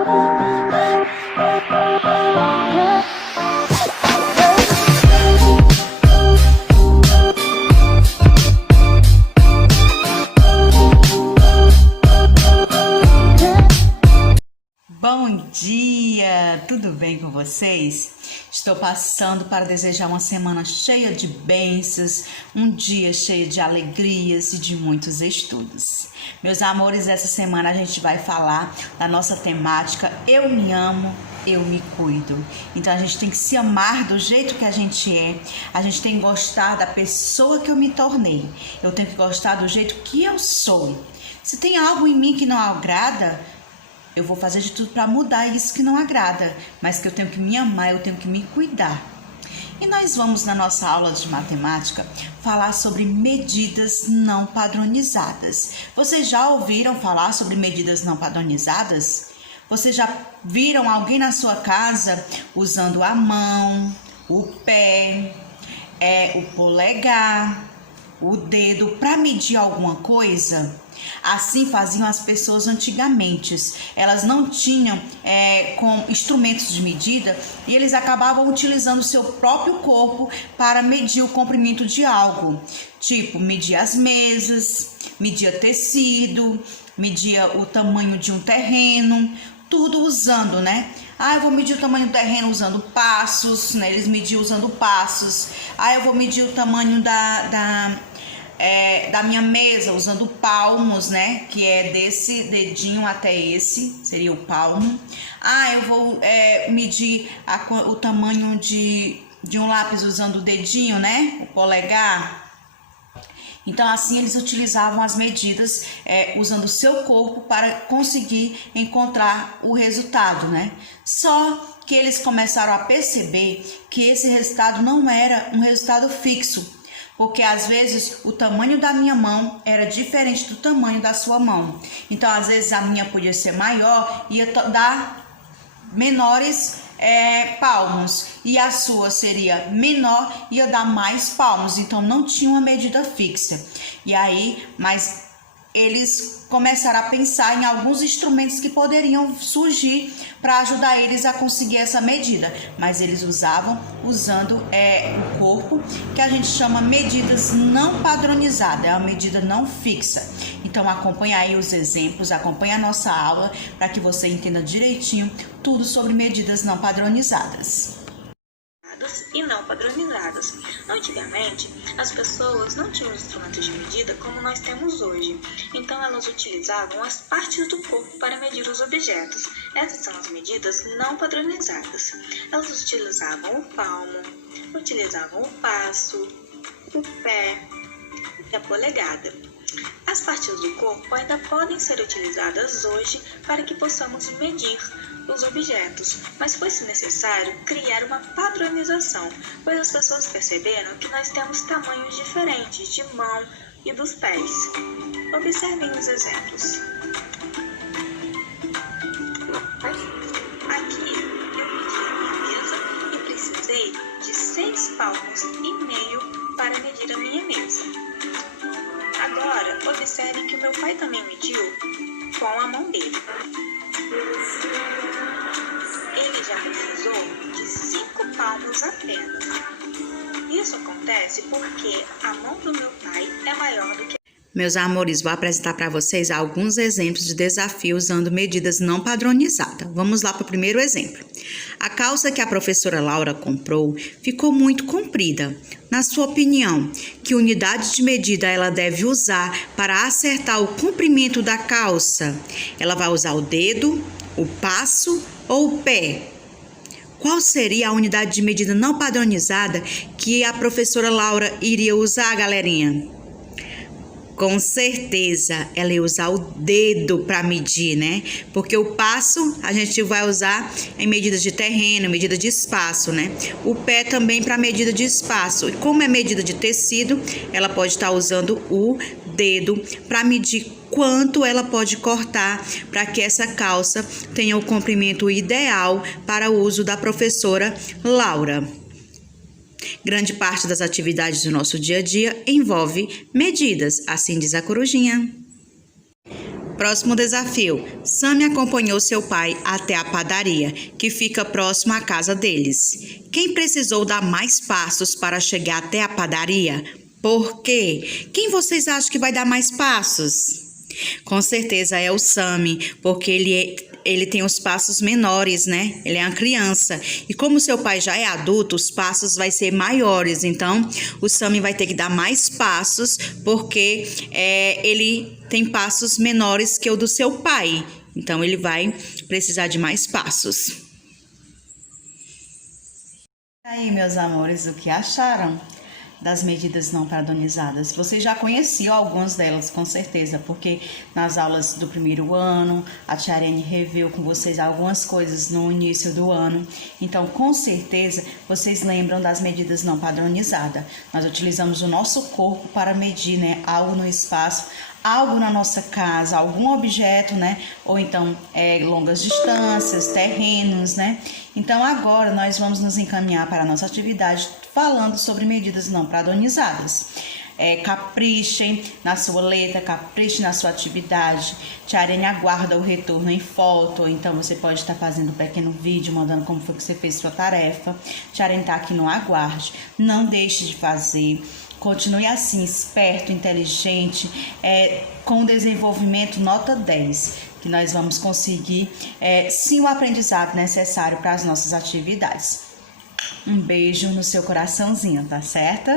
Bom dia, tudo bem com vocês? Estou passando para desejar uma semana cheia de bênçãos, um dia cheio de alegrias e de muitos estudos. Meus amores, essa semana a gente vai falar da nossa temática Eu me amo, eu me cuido. Então a gente tem que se amar do jeito que a gente é, a gente tem que gostar da pessoa que eu me tornei, eu tenho que gostar do jeito que eu sou. Se tem algo em mim que não agrada, eu vou fazer de tudo para mudar isso que não agrada, mas que eu tenho que me amar, eu tenho que me cuidar. E nós vamos, na nossa aula de matemática, falar sobre medidas não padronizadas. Vocês já ouviram falar sobre medidas não padronizadas? Vocês já viram alguém na sua casa usando a mão, o pé, o polegar, o dedo para medir alguma coisa? Assim faziam as pessoas antigamente. Elas não tinham com instrumentos de medida e eles acabavam utilizando o seu próprio corpo para medir o comprimento de algo. Tipo, medir as mesas, medir tecido, medir o tamanho de um terreno, tudo usando, né? Eu vou medir o tamanho do terreno usando passos, né? Eles mediam usando passos. Eu vou medir o tamanho da minha mesa usando palmos, né? Que é desse dedinho até esse, seria o palmo. Eu vou medir o tamanho de um lápis usando o dedinho, né? O polegar. Então, assim, eles utilizavam as medidas usando o seu corpo para conseguir encontrar o resultado, né? Só que eles começaram a perceber que esse resultado não era um resultado fixo, porque às vezes o tamanho da minha mão era diferente do tamanho da sua mão. Então, às vezes a minha podia ser maior e ia dar menores palmos, e a sua seria menor e ia dar mais palmos. Então, não tinha uma medida fixa. E aí, mas eles começaram a pensar em alguns instrumentos que poderiam surgir para ajudar eles a conseguir essa medida, mas eles usando o corpo, que a gente chama medidas não padronizadas, é uma medida não fixa. Então acompanha aí os exemplos, acompanha a nossa aula para que você entenda direitinho tudo sobre medidas não padronizadas. E não padronizadas. Antigamente, as pessoas não tinham instrumentos de medida como nós temos hoje, então elas utilizavam as partes do corpo para medir os objetos. Essas são as medidas não padronizadas. Elas utilizavam o palmo, utilizavam o passo, o pé e a polegada. As partes do corpo ainda podem ser utilizadas hoje para que possamos medir os objetos, mas foi-se necessário criar uma padronização, pois as pessoas perceberam que nós temos tamanhos diferentes de mão e dos pés. Observem os exemplos. Aqui eu medi a minha mesa e precisei de 6 palmos e meio para medir a minha mesa. Agora, observem que o meu pai também mediu com a mão dele. Ele já precisou de 5 palmos apenas. Isso acontece porque a mão do meu pai é maior do que... Meus amores, vou apresentar para vocês alguns exemplos de desafio usando medidas não padronizadas. Vamos lá para o primeiro exemplo. A calça que a professora Laura comprou ficou muito comprida. Na sua opinião, que unidade de medida ela deve usar para acertar o comprimento da calça? Ela vai usar o dedo, o passo ou o pé? Qual seria a unidade de medida não padronizada que a professora Laura iria usar, galerinha? Com certeza, ela ia usar o dedo para medir, né? Porque o passo a gente vai usar em medidas de terreno, medida de espaço, né? O pé também para medida de espaço. E como é medida de tecido, ela pode estar usando o dedo para medir quanto ela pode cortar para que essa calça tenha o comprimento ideal para o uso da professora Laura. Grande parte das atividades do nosso dia a dia envolve medidas, assim diz a corujinha. Próximo desafio. Sami acompanhou seu pai até a padaria, que fica próximo à casa deles. Quem precisou dar mais passos para chegar até a padaria? Por quê? Quem vocês acham que vai dar mais passos? Com certeza é o Sami, porque ele tem os passos menores, né? Ele é uma criança. E como seu pai já é adulto, os passos vai ser maiores. Então, o Sami vai ter que dar mais passos, porque ele tem passos menores que o do seu pai. Então, ele vai precisar de mais passos. E aí, meus amores, o que acharam das medidas não padronizadas? Vocês já conheciam algumas delas, com certeza, porque nas aulas do primeiro ano, a tia Arene reviu com vocês algumas coisas no início do ano. Então, com certeza, vocês lembram das medidas não padronizadas. Nós utilizamos o nosso corpo para medir, né, algo no espaço, algo na nossa casa, algum objeto, né? Ou então longas distâncias, terrenos, né? Então agora nós vamos nos encaminhar para a nossa atividade falando sobre medidas não padronizadas. Caprichem na sua letra, caprichem na sua atividade. Tia Arene aguarda o retorno em foto, ou então você pode estar fazendo um pequeno vídeo, mandando como foi que você fez sua tarefa. Tia Arene está aqui no aguarde. Não deixe de fazer. Continue assim, esperto, inteligente, com desenvolvimento nota 10, que nós vamos conseguir, sim, o aprendizado necessário para as nossas atividades. Um beijo no seu coraçãozinho, tá certo?